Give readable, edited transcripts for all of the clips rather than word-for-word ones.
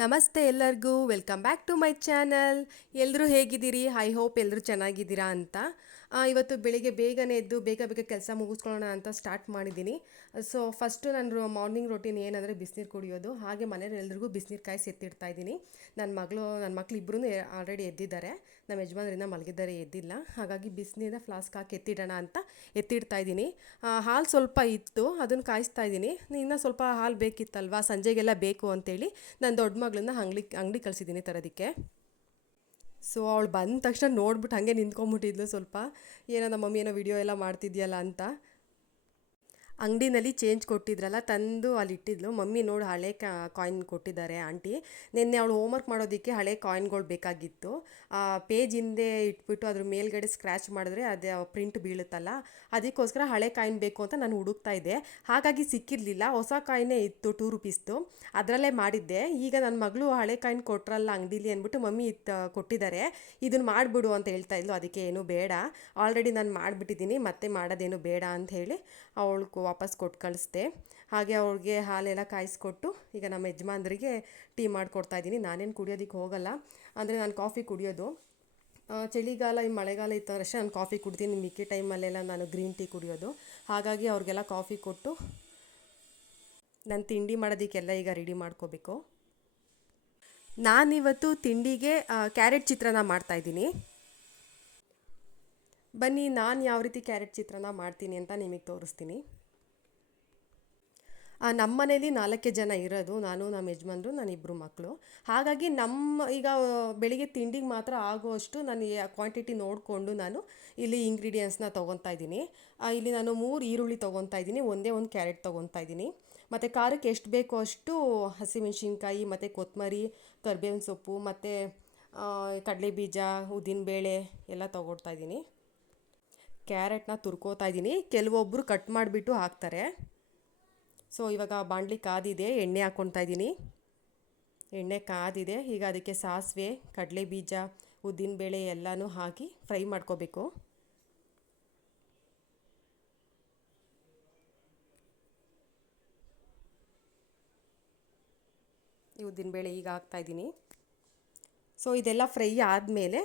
ನಮಸ್ತೆ ಎಲ್ಲರಿಗೂ welcome back to my channel. ಎಲ್ಲರೂ ಹೇಗಿದ್ದೀರಿ? ಐ ಹೋಪ್ ಎಲ್ಲರೂ ಚೆನ್ನಾಗಿದ್ದೀರಾ ಅಂತ. ಇವತ್ತು ಬೆಳಿಗ್ಗೆ ಬೇಗನೆ ಎದ್ದು ಬೇಗ ಬೇಗ ಕೆಲಸ ಮುಗಿಸ್ಕೊಳ್ಳೋಣ ಅಂತ ಸ್ಟಾರ್ಟ್ ಮಾಡಿದ್ದೀನಿ. ಸೊ ಫಸ್ಟು ನನ್ನ ಮಾರ್ನಿಂಗ್ ರೊಟೀನ್ ಏನಂದರೆ ಬಿಸಿನೀರು ಕುಡಿಯೋದು. ಹಾಗೆ ಮನೇಲಿ ಎಲ್ರಿಗೂ ಬಿಸಿನೀರು ಕಾಯಿಸಿ ಎತ್ತಿಡ್ತಾ ಇದ್ದೀನಿ. ನನ್ನ ಮಕ್ಳು ಇಬ್ಬರೂ ಆಲ್ರೆಡಿ ಎದ್ದಿದ್ದಾರೆ. ನಮ್ಮ ಯಜಮಾನರಿಂದ ಮಲಗಿದ್ದಾರೆ, ಎದ್ದಿಲ್ಲ. ಹಾಗಾಗಿ ಬಿಸಿನೀರನ್ನ ಫ್ಲಾಸ್ಕ್ ಹಾಕಿ ಎತ್ತಿಡೋಣ ಅಂತ ಎತ್ತಿಡ್ತಾ ಇದ್ದೀನಿ. ಹಾಲು ಸ್ವಲ್ಪ ಇತ್ತು, ಅದನ್ನು ಕಾಯಿಸ್ತಾ ಇದ್ದೀನಿ. ಇನ್ನೂ ಸ್ವಲ್ಪ ಹಾಲು ಬೇಕಿತ್ತಲ್ವಾ, ಸಂಜೆಗೆಲ್ಲ ಬೇಕು ಅಂತೇಳಿ ನಾನು ದೊಡ್ಡ ಮಗಳನ್ನ ಅಂಗಡಿ ಕಳಿಸಿದ್ದೀನಿ ತರೋದಕ್ಕೆ. ಸೊ ಅವಳು ಬಂದ ತಕ್ಷಣ ನೋಡ್ಬಿಟ್ಟು ಹಾಗೆ ನಿಂತ್ಕೊಂಡ್ಬಿಟ್ಟಿದ್ಲು ಸ್ವಲ್ಪ, ಏನೋ ನಮ್ಮ ಮಮ್ಮಿ ಏನೋ ವಿಡಿಯೋ ಎಲ್ಲ ಮಾಡ್ತಿದ್ಯಲ್ಲ ಅಂತ. ಅಂಗಡಿನಲ್ಲಿ ಚೇಂಜ್ ಕೊಟ್ಟಿದ್ರಲ್ಲ, ತಂದು ಅಲ್ಲಿ ಇಟ್ಟಿದ್ಲು. ಮಮ್ಮಿ ನೋಡಿ ಹಳೆ ಕಾಯಿನ್ ಕೊಟ್ಟಿದ್ದಾರೆ ಆಂಟಿ. ನಿನ್ನೆ ಅವಳು ಹೋಮ್ವರ್ಕ್ ಮಾಡೋದಕ್ಕೆ ಹಳೆ ಕಾಯಿನ್ಗಳು ಬೇಕಾಗಿತ್ತು. ಪೇಜ್ ಹಿಂದೆ ಇಟ್ಬಿಟ್ಟು ಅದ್ರ ಮೇಲ್ಗಡೆ ಸ್ಕ್ರ್ಯಾಚ್ ಮಾಡಿದ್ರೆ ಅದೇ ಪ್ರಿಂಟ್ ಬೀಳುತ್ತಲ್ಲ, ಅದಕ್ಕೋಸ್ಕರ ಹಳೆ ಕಾಯಿನ್ ಬೇಕು ಅಂತ ನಾನು ಹುಡುಕ್ತಾ ಇದ್ದೆ. ಹಾಗಾಗಿ ಸಿಕ್ಕಿರಲಿಲ್ಲ. ಹೊಸ ಕಾಯಿನೇ ಇತ್ತು 2 ರುಪೀಸ್ದು, ಅದರಲ್ಲೇ ಮಾಡಿದ್ದೆ. ಈಗ ನನ್ನ ಮಗಳು ಹಳೆ ಕಾಯಿನ್ ಕೊಟ್ರಲ್ಲ ಅಂಗಡೀಲಿ ಅಂದ್ಬಿಟ್ಟು ಮಮ್ಮಿ ಕೊಟ್ಟಿದ್ದಾರೆ, ಇದನ್ನು ಮಾಡಿಬಿಡು ಅಂತ ಹೇಳ್ತಾ ಇದ್ಲು. ಅದಕ್ಕೆ ಏನೂ ಬೇಡ, ಆಲ್ರೆಡಿ ನಾನು ಮಾಡಿಬಿಟ್ಟಿದ್ದೀನಿ, ಮತ್ತೆ ಮಾಡೋದೇನು ಬೇಡ ಅಂತ ಹೇಳಿ ಅವಳು ವಾಪಸ್ ಕೊಟ್ಟು ಕಳಿಸ್ದೆ. ಹಾಗೆ ಅವ್ಳಿಗೆ ಹಾಲೆಲ್ಲ ಕಾಯಿಸ್ಕೊಟ್ಟು ಈಗ ನಮ್ಮ ಯಜಮಾನ್ರಿಗೆ ಟೀ ಮಾಡಿಕೊಡ್ತಾ ಇದ್ದೀನಿ. ನಾನೇನು ಕುಡಿಯೋದಕ್ಕೆ ಹೋಗಲ್ಲ, ಅಂದರೆ ನಾನು ಕಾಫಿ ಕುಡಿಯೋದು. ಚಳಿಗಾಲ ಈ ಮಳೆಗಾಲ ಇತ್ತಂದ್ರೆ ಅಷ್ಟೇ ನಾನು ಕಾಫಿ ಕುಡ್ತೀನಿ. ಮಿಕ್ಕಿ ಟೈಮಲ್ಲೆಲ್ಲ ನಾನು ಗ್ರೀನ್ ಟೀ ಕುಡಿಯೋದು. ಹಾಗಾಗಿ ಅವ್ರಿಗೆಲ್ಲ ಕಾಫಿ ಕೊಟ್ಟು ನಾನು ತಿಂಡಿ ಮಾಡೋದಕ್ಕೆಲ್ಲ ಈಗ ರೆಡಿ ಮಾಡ್ಕೋಬೇಕು. ನಾನಿವತ್ತು ತಿಂಡಿಗೆ ಕ್ಯಾರೆಟ್ ಚಿತ್ರಾನ್ನ ಮಾಡ್ತಾಯಿದ್ದೀನಿ. ಬನ್ನಿ ನಾನು ಯಾವ ರೀತಿ ಕ್ಯಾರೆಟ್ ಚಿತ್ರಾನ್ನ ಮಾಡ್ತೀನಿ ಅಂತ ನಿಮಗೆ ತೋರಿಸ್ತೀನಿ. ನಮ್ಮ ಮನೇಲಿ 4 ಜನ ಇರೋದು, ನಾನು ನಮ್ಮ ಯಜಮಾನ್ರು ನಾನಿಬ್ಬರು ಮಕ್ಕಳು. ಹಾಗಾಗಿ ಈಗ ಬೆಳಿಗ್ಗೆ ತಿಂಡಿಗೆ ಮಾತ್ರ ಆಗುವಷ್ಟು ನಾನು ಕ್ವಾಂಟಿಟಿ ನೋಡಿಕೊಂಡು ನಾನು ಇಲ್ಲಿ ಇಂಗ್ರೀಡಿಯೆಂಟ್ಸ್ನ ತೊಗೊತಾ ಇದ್ದೀನಿ. ಇಲ್ಲಿ ನಾನು 3 ಈರುಳ್ಳಿ ತೊಗೊತಾ ಇದ್ದೀನಿ, ಒಂದೇ ಒಂದು ಕ್ಯಾರೆಟ್ ತೊಗೊತಾ ಇದ್ದೀನಿ. ಮತ್ತು ಖಾರಕ್ಕೆ ಎಷ್ಟು ಬೇಕೋ ಅಷ್ಟು ಹಸಿಮೆಣ್ಸಿನ್ಕಾಯಿ ಮತ್ತು ಕೊತ್ತಂಬರಿ, ಕರಿಬೇವಿನ ಸೊಪ್ಪು ಮತ್ತು ಕಡಲೆಬೀಜ, ಉದ್ದಿನಬೇಳೆ ಎಲ್ಲ ತೊಗೊಳ್ತಾ ಇದ್ದೀನಿ. ಕ್ಯಾರೆಟ್ನ ತುರ್ಕೋತಾ ಇದ್ದೀನಿ. ಕೆಲವೊಬ್ಬರು ಕಟ್ ಮಾಡಿಬಿಟ್ಟು ಹಾಕ್ತಾರೆ. ಸೊ ಇವಾಗ ಬಾಣಲಿ ಕಾದಿದೆ, ಎಣ್ಣೆ ಹಾಕ್ಕೊತಾ ಇದ್ದೀನಿ. ಎಣ್ಣೆ ಕಾದಿದೆ, ಈಗ ಅದಕ್ಕೆ ಸಾಸಿವೆ, ಕಡಲೆಬೀಜ, ಉದ್ದಿನಬೇಳೆ ಎಲ್ಲನೂ ಹಾಕಿ ಫ್ರೈ ಮಾಡ್ಕೋಬೇಕು. ಈ ಉದ್ದಿನಬೇಳೆ ಈಗ ಹಾಕ್ತಾಯಿದ್ದೀನಿ. ಸೊ ಇದೆಲ್ಲ ಫ್ರೈ ಆದಮೇಲೆ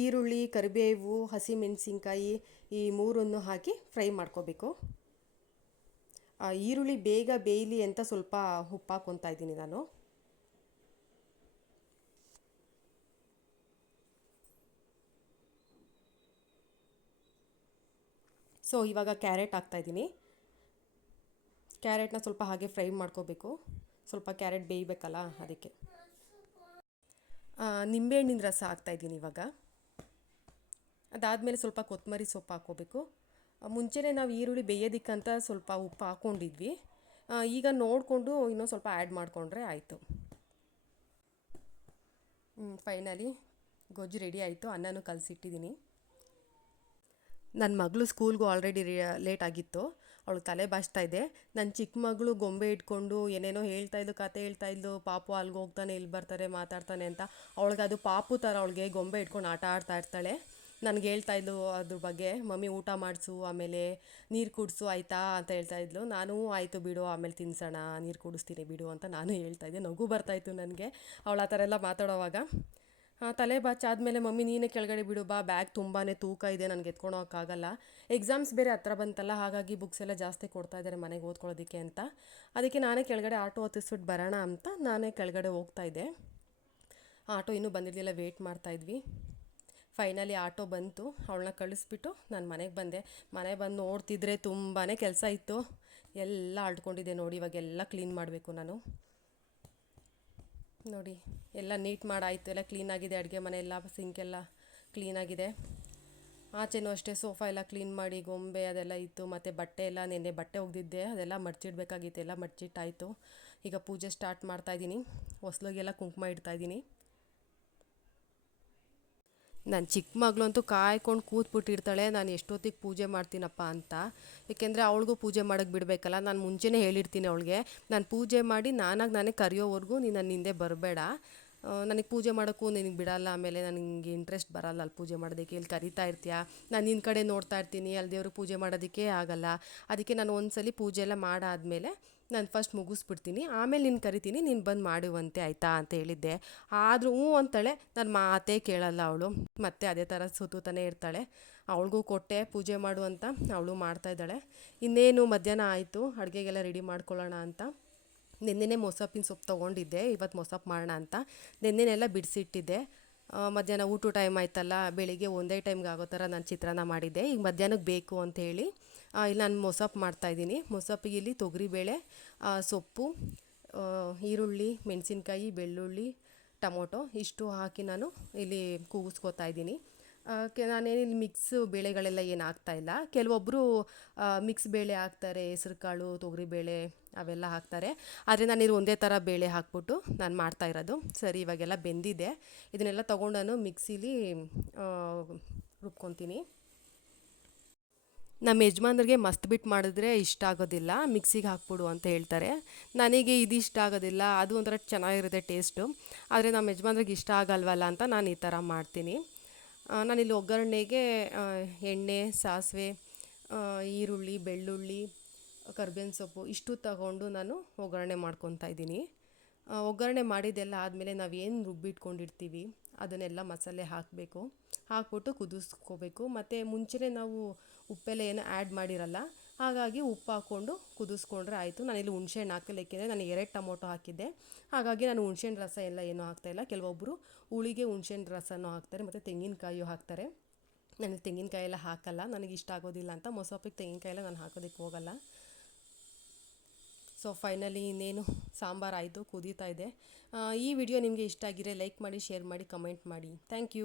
ಈರುಳ್ಳಿ, ಕರಿಬೇವು, ಹಸಿಮೆಣಸಿನ್ಕಾಯಿ ಈ ಮೂರನ್ನು ಹಾಕಿ ಫ್ರೈ ಮಾಡ್ಕೋಬೇಕು. ಈರುಳ್ಳಿ ಬೇಗ ಬೇಯಲಿ ಅಂತ ಸ್ವಲ್ಪ ಉಪ್ಪು ಹಾಕ್ಕೊತಾ ಇದ್ದೀನಿ ನಾನು. ಸೊ ಇವಾಗ ಕ್ಯಾರೆಟ್ ಹಾಕ್ತಾಯಿದ್ದೀನಿ. ಕ್ಯಾರೆಟ್ನ ಸ್ವಲ್ಪ ಹಾಗೆ ಫ್ರೈ ಮಾಡ್ಕೋಬೇಕು, ಸ್ವಲ್ಪ ಕ್ಯಾರೆಟ್ ಬೇಯಬೇಕಲ್ಲ ಅದಕ್ಕೆ. ನಿಂಬೆಹಣ್ಣಿನ ರಸ ಹಾಕ್ತಾಯಿದ್ದೀನಿ ಇವಾಗ. ಅದಾದಮೇಲೆ ಸ್ವಲ್ಪ ಕೊತ್ತಂಬರಿ ಸೊಪ್ಪು ಹಾಕ್ಕೋಬೇಕು. ಮುಂಚೆನೇ ನಾವು ಈರುಳ್ಳಿ ಬೇಯೋದಕ್ಕಂತ ಸ್ವಲ್ಪ ಉಪ್ಪು ಹಾಕ್ಕೊಂಡಿದ್ವಿ. ಈಗ ನೋಡಿಕೊಂಡು ಇನ್ನೂ ಸ್ವಲ್ಪ ಆ್ಯಡ್ ಮಾಡಿಕೊಂಡ್ರೆ ಆಯಿತು. ಫೈನಲಿ ಗೊಜ್ಜು ರೆಡಿ ಆಯಿತು. ಅನ್ನನೂ ಕಲಸಿಟ್ಟಿದ್ದೀನಿ. ನನ್ನ ಮಗಳು ಸ್ಕೂಲ್ಗೂ ಆಲ್ರೆಡಿ ಲೇಟ್ ಆಗಿತ್ತು, ಅವಳು ತಲೆ ಬಾಚ್ತಾ ಇದೆ. ನನ್ನ ಚಿಕ್ಕ ಮಗಳು ಗೊಂಬೆ ಇಟ್ಕೊಂಡು ಏನೇನೋ ಹೇಳ್ತಾಯಿದ್ಲು, ಕತೆ ಹೇಳ್ತಾಯಿದ್ಲು. ಪಾಪು ಅಲ್ಲಿಗೆ ಹೋಗ್ತಾನೆ, ಇಲ್ಲಿ ಬರ್ತಾರೆ, ಮಾತಾಡ್ತಾನೆ ಅಂತ. ಅವಳಿಗೆ ಅದು ಪಾಪು ಥರ, ಅವಳಿಗೆ ಗೊಂಬೆ ಇಟ್ಕೊಂಡು ಆಟ ಆಡ್ತಾ ಇರ್ತಾಳೆ. ನನಗೆ ಹೇಳ್ತಾಯಿದ್ಲು ಅದ್ರ ಬಗ್ಗೆ, ಮಮ್ಮಿ ಊಟ ಮಾಡಿಸು, ಆಮೇಲೆ ನೀರು ಕುಡಿಸು ಆಯಿತಾ ಅಂತ ಹೇಳ್ತಾಯಿದ್ಲು. ನಾನು ಆಯಿತು ಬಿಡು, ಆಮೇಲೆ ತಿನ್ಸೋಣ, ನೀರು ಕುಡಿಸ್ತೀನಿ ಬಿಡು ಅಂತ ನಾನು ಹೇಳ್ತಾಯಿದ್ದೆ. ನಗು ಬರ್ತಾಯಿತ್ತು ನನಗೆ ಅವಳು ಆ ಥರ ಎಲ್ಲ ಮಾತಾಡೋವಾಗ. ತಲೆ ಬಾಚಾದಮೇಲೆ ಮಮ್ಮಿ ನೀನೇ ಕೆಳಗಡೆ ಬಿಡು ಬಾ, ಬ್ಯಾಗ್ ತುಂಬಾ ತೂಕ ಇದೆ, ನನಗೆ ಎತ್ಕೊಂಡು ಹೋಗೋಕ್ಕಾಗಲ್ಲ. ಎಕ್ಸಾಮ್ಸ್ ಬೇರೆ ಹತ್ರ ಬಂತಲ್ಲ, ಹಾಗಾಗಿ ಬುಕ್ಸ್ ಎಲ್ಲ ಜಾಸ್ತಿ ಕೊಡ್ತಾ ಇದ್ದಾರೆ ಮನೆಗೆ ಓದ್ಕೊಳ್ಳೋದಕ್ಕೆ ಅಂತ. ಅದಕ್ಕೆ ನಾನೇ ಕೆಳಗಡೆ ಆಟೋ ಹತ್ತಿಸ್ಬಿಟ್ಟು ಬರೋಣ ಅಂತ ನಾನೇ ಕೆಳಗಡೆ ಹೋಗ್ತಾಯಿದ್ದೆ. ಆಟೋ ಇನ್ನೂ ಬಂದಿರಲಿಲ್ಲ, ವೆಯ್ಟ್ ಮಾಡ್ತಾಯಿದ್ವಿ. ಫೈನಲಿ ಆಟೋ ಬಂತು, ಅವಳನ್ನ ಕಳಿಸ್ಬಿಟ್ಟು ನಾನು ಮನೆಗೆ ಬಂದೆ. ಮನೆ ಬಂದು ನೋಡ್ತಿದ್ರೆ ತುಂಬಾ ಕೆಲಸ ಇತ್ತು. ಎಲ್ಲ ಅಳ್ಕೊಂಡಿದ್ದೆ ನೋಡಿ. ಇವಾಗೆಲ್ಲ ಕ್ಲೀನ್ ಮಾಡಬೇಕು ನಾನು. ನೋಡಿ ಎಲ್ಲ ನೀಟ್ ಮಾಡಾಯಿತು, ಎಲ್ಲ ಕ್ಲೀನಾಗಿದೆ. ಅಡುಗೆ ಮನೆ ಎಲ್ಲ ಸಿಂಕೆಲ್ಲ ಕ್ಲೀನಾಗಿದೆ. ಆಚೆನೂ ಅಷ್ಟೇ ಸೋಫಾ ಎಲ್ಲ ಕ್ಲೀನ್ ಮಾಡಿ, ಗೊಂಬೆ ಅದೆಲ್ಲ ಇತ್ತು. ಮತ್ತು ಬಟ್ಟೆ ಎಲ್ಲ ನೆನ್ನೆ ಬಟ್ಟೆ ಒಗೆದಿದ್ದೆ, ಅದೆಲ್ಲ ಮಡ್ಚಿಡ್ಬೇಕಾಗಿತ್ತು, ಎಲ್ಲ ಮಡ್ಚಿಟ್ಟಾಯಿತು. ಈಗ ಪೂಜೆ ಸ್ಟಾರ್ಟ್ ಮಾಡ್ತಾಯಿದ್ದೀನಿ. ಹೊಸ್ಲಿಗೆಲ್ಲ ಕುಂಕುಮ ಇಡ್ತಾಯಿದ್ದೀನಿ. ನನ್ನ ಚಿಕ್ಕ ಮಗಳು ಅಂತೂ ಕಾಯ್ಕೊಂಡು ಕೂತ್ಬಿಟ್ಟಿರ್ತಾಳೆ, ನಾನು ಎಷ್ಟೊತ್ತಿಗೆ ಪೂಜೆ ಮಾಡ್ತೀನಪ್ಪ ಅಂತ. ಏಕೆಂದರೆ ಅವಳಿಗೂ ಪೂಜೆ ಮಾಡೋಕ್ಕೆ ಬಿಡಬೇಕಲ್ಲ. ನಾನು ಮುಂಚೆನೇ ಹೇಳಿರ್ತೀನಿ ಅವಳಿಗೆ, ನಾನು ಪೂಜೆ ಮಾಡಿ ನಾನೇ ಕರೆಯೋವರೆಗೂ ನೀನು ನನ್ನ ಹಿಂದೆ ಬರಬೇಡ, ನನಗೆ ಪೂಜೆ ಮಾಡೋಕ್ಕೂ ನಿನಗೆ ಬಿಡಲ್ಲ, ಆಮೇಲೆ ನನಗೆ ಇಂಟ್ರೆಸ್ಟ್ ಬರಲ್ಲ ಅಲ್ಲಿ ಪೂಜೆ ಮಾಡೋದಕ್ಕೆ. ಇಲ್ಲಿ ಕರಿತಾ ಇರ್ತೀಯ, ನಾನು ನಿನ್ನ ಕಡೆ ನೋಡ್ತಾ ಇರ್ತೀನಿ, ಅಲ್ಲಿ ದೇವ್ರಿಗೆ ಪೂಜೆ ಮಾಡೋದಕ್ಕೆ ಆಗಲ್ಲ. ಅದಕ್ಕೆ ನಾನು ಒಂದ್ಸಲಿ ಪೂಜೆ ಎಲ್ಲ ಮಾಡಾದಮೇಲೆ ನಾನು ಫಸ್ಟ್ ಮುಗಿಸ್ಬಿಡ್ತೀನಿ, ಆಮೇಲೆ ನೀನು ಕರಿತೀನಿ, ನೀನು ಬಂದು ಮಾಡುವಂತೆ ಆಯಿತಾ ಅಂತ ಹೇಳಿದ್ದೆ. ಆದರೂ ಹ್ಞೂ ಅಂತಾಳೆ, ನನ್ನ ಮಾತೇ ಕೇಳಲ್ಲ ಅವಳು. ಮತ್ತೆ ಅದೇ ಥರ ಸುತ್ತೂತಾನೆ ಇರ್ತಾಳೆ. ಅವಳಿಗೂ ಕೊಟ್ಟೆ ಪೂಜೆ ಮಾಡು ಅಂತ, ಅವಳು ಮಾಡ್ತಾಯಿದ್ದಾಳೆ. ಇನ್ನೇನು ಮಧ್ಯಾಹ್ನ ಆಯಿತು, ಅಡುಗೆಗೆಲ್ಲ ರೆಡಿ ಮಾಡ್ಕೊಳ್ಳೋಣ ಅಂತ. ನೆನ್ನೆನೇ ಮೊಸಪ್ಪಿನ ಸೊಪ್ಪು ತೊಗೊಂಡಿದ್ದೆ, ಇವತ್ತು ಮೊಸಪ್ಪು ಮಾಡೋಣ ಅಂತ ನೆನ್ನೆನೆಲ್ಲ ಬಿಡಿಸಿಟ್ಟಿದ್ದೆ. ಮಧ್ಯಾಹ್ನ ಊಟ ಟೈಮ್ ಆಯ್ತಲ್ಲ, ಬೆಳಿಗ್ಗೆ ಒಂದೇ ಟೈಮ್ಗೆ ಆಗೋ ಥರ ನಾನು ಚಿತ್ರಾನ್ನ ಮಾಡಿದ್ದೆ. ಈಗ ಮಧ್ಯಾಹ್ನಕ್ಕೆ ಬೇಕು ಅಂಥೇಳಿ ಇಲ್ಲಿ ನಾನು ಮೊಸಪ್ಪು ಮಾಡ್ತಾಯಿದ್ದೀನಿ. ಮೊಸಪ್ಪಿಗೆ ಇಲ್ಲಿ ತೊಗರಿಬೇಳೆ, ಸೊಪ್ಪು, ಈರುಳ್ಳಿ, ಮೆಣಸಿನ್ಕಾಯಿ, ಬೆಳ್ಳುಳ್ಳಿ, ಟೊಮೊಟೊ ಇಷ್ಟು ಹಾಕಿ ನಾನು ಇಲ್ಲಿ ಕೂಗಿಸ್ಕೊತಾ ಇದ್ದೀನಿ. ನಾನೇನಿಲ್ಲಿ ಮಿಕ್ಸ್ ಬೇಳೆಗಳೆಲ್ಲ ಏನು ಹಾಕ್ತಾಯಿಲ್ಲ. ಕೆಲವೊಬ್ಬರು ಮಿಕ್ಸ್ ಬೇಳೆ ಹಾಕ್ತಾರೆ, ಹೆಸ್ರು ಕಾಳು, ತೊಗರಿಬೇಳೆ ಅವೆಲ್ಲ ಹಾಕ್ತಾರೆ. ಆದರೆ ನಾನಿಲ್ಲಿ ಒಂದೇ ಥರ ಬೇಳೆ ಹಾಕ್ಬಿಟ್ಟು ನಾನು ಮಾಡ್ತಾ ಇರೋದು. ಸರಿ, ಇವಾಗೆಲ್ಲ ಬೆಂದಿದೆ. ಇದನ್ನೆಲ್ಲ ತೊಗೊಂಡು ನಾನು ಮಿಕ್ಸಿಲಿ ರುಬ್ಕೊತೀನಿ. ನಮ್ಮ ಯಜಮಾನ್ರಿಗೆ ಮಸ್ತ್ ಬಿಟ್ಟು ಮಾಡಿದ್ರೆ ಇಷ್ಟ ಆಗೋದಿಲ್ಲ, ಮಿಕ್ಸಿಗೆ ಹಾಕ್ಬಿಡು ಅಂತ ಹೇಳ್ತಾರೆ. ನನಗೆ ಇದು ಇಷ್ಟ ಆಗೋದಿಲ್ಲ, ಅದು ಒಂಥರ ಚೆನ್ನಾಗಿರುತ್ತೆ ಟೇಸ್ಟು. ಆದರೆ ನಮ್ಮ ಯಜಮಾನ್ರಿಗೆ ಇಷ್ಟ ಆಗಲ್ವಲ್ಲ ಅಂತ ನಾನು ಈ ಥರ ಮಾಡ್ತೀನಿ. ನಾನಿಲ್ಲಿ ಒಗ್ಗರಣೆಗೆ ಎಣ್ಣೆ, ಸಾಸಿವೆ, ಈರುಳ್ಳಿ, ಬೆಳ್ಳುಳ್ಳಿ, ಕರ್ಬೇವಿನ ಸೊಪ್ಪು ಇಷ್ಟು ತಗೊಂಡು ನಾನು ಒಗ್ಗರಣೆ ಮಾಡ್ಕೊತಾ ಇದ್ದೀನಿ. ಒಗ್ಗರಣೆ ಮಾಡಿದ್ದೆಲ್ಲ ಆದಮೇಲೆ ನಾವೇನು ರುಬ್ಬಿಟ್ಕೊಂಡಿರ್ತೀವಿ ಅದನ್ನೆಲ್ಲ ಮಸಾಲೆ ಹಾಕಬೇಕು. ಹಾಕ್ಬಿಟ್ಟು ಕುದಿಸ್ಕೋಬೇಕು. ಮತ್ತು ಮುಂಚೆನೇ ನಾವು ಉಪ್ಪೆಲ್ಲ ಏನು ಆ್ಯಡ್ ಮಾಡಿರಲ್ಲ, ಹಾಗಾಗಿ ಉಪ್ಪು ಹಾಕ್ಕೊಂಡು ಕುದಿಸ್ಕೊಂಡ್ರೆ ಆಯಿತು. ನಾನಿಲ್ಲಿ ಹುಣ್ಸೆಹಣ್ಣು ಹಾಕಿಲ್ಲ, ಏಕೆಂದರೆ ನಾನು 2 ಟೊಮೊಟೊ ಹಾಕಿದ್ದೆ. ಹಾಗಾಗಿ ನಾನು ಹುಣ್ಸೆಹಣ್ಣು ರಸ ಎಲ್ಲ ಏನೂ ಹಾಕ್ತಾಯಿಲ್ಲ. ಕೆಲವೊಬ್ಬರು ಹುಳಿಗೆ ಹುಣ್ಸೆಹಣ್ಣು ರಸನೂ ಹಾಕ್ತಾರೆ, ಮತ್ತು ತೆಂಗಿನಕಾಯಿಯೂ ಹಾಕ್ತಾರೆ. ನನಗೆ ತೆಂಗಿನಕಾಯಿ ಎಲ್ಲ ಹಾಕಲ್ಲ, ನನಗೆ ಇಷ್ಟ ಆಗೋದಿಲ್ಲ ಅಂತ ಮೊಸಪ್ಪಿಗೆ ತೆಂಗಿನಕಾಯಿ ಎಲ್ಲ ನಾನು ಹಾಕೋದಕ್ಕೆ ಹೋಗಲ್ಲ. ಸೊ ಫೈನಲಿ ಇನ್ನೇನು ಸಾಂಬಾರು ಆಯಿತು, ಕುದೀತಾ ಇದೆ. ಈ ವಿಡಿಯೋ ನಿಮಗೆ ಇಷ್ಟ ಆಗಿದ್ರೆ ಲೈಕ್ ಮಾಡಿ, ಶೇರ್ ಮಾಡಿ, ಕಮೆಂಟ್ ಮಾಡಿ. Thank you.